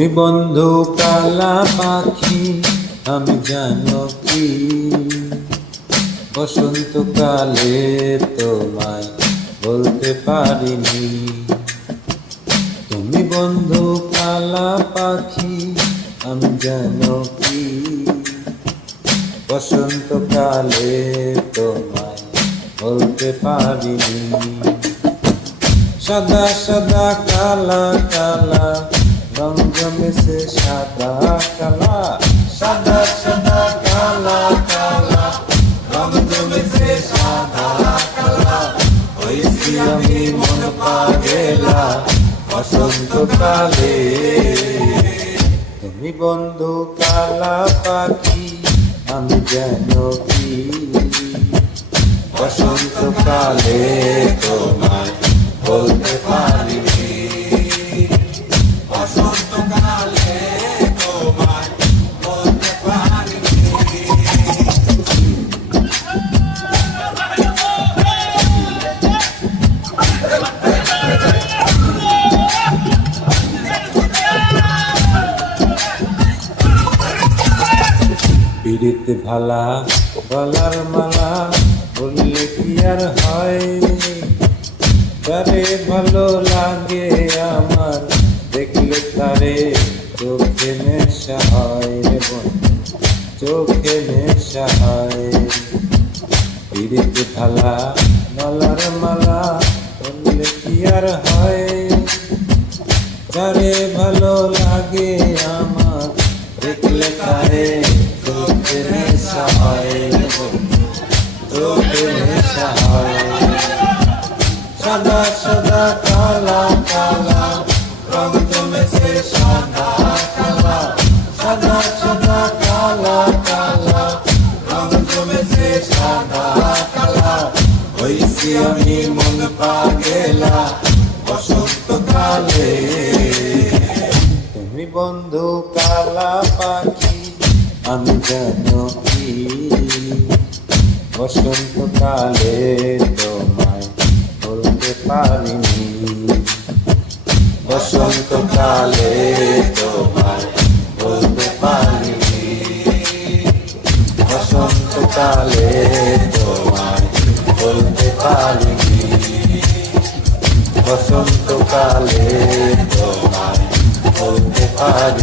তুমি বন্ধু কালা পাখি, আমি জানো কি বসন্তকালে তোমায় বলতে পারিনি। তুমি বন্ধু কালা পাখি, আমি জানো কি বসন্তকালে তোমায় বলতে পারিনি। সাদা সাদা কালা কালা রং জমেছে সাদা কালা, সাদা সাদা কালা কালা রং জমেছে সাদা কালা। হইছি আমি মন পাগেলা বসন্তকালে। তুমি বন্ধু কালা পাখি, আমি জানো কি বসন্তকালে তোমায় বলতে পারিনি। বসন্তকালে তোমায় বলতে পারিনি। পিড়িতে ভালা গলার মালা বললে কি আর হয়, তারে ভালো লাগে আমার দেখলে তারে চোখে নেশা হয় রে বন্ধু, চোখে নেশা হয়। পিড়িতে ভালা গলার মালা বললে কি আর হয়, তারে ভালো লাগে আমার দেখলে তারে চোখে নেশা হয় রে বন্ধু, চোখে নেশা হয়। সাদা সাদা কালা কালা রং জমেছে সাদা কালা, সাদা সাদা কালা কালা রং জমেছে সাদা কালা। হইছি আমি মন পাগেলা বসন্তকালে। তুমি বন্ধু কালা পাখি, আমি জানো কি বসন্তকালে তোমায় বলতে পারিনি। বসন্তকালে তোমায় বলতে পারিনি। বসন্তকালে তোমায় বলতে পারিনি। বসন্তকালে তোমায় বলতে পারিনি।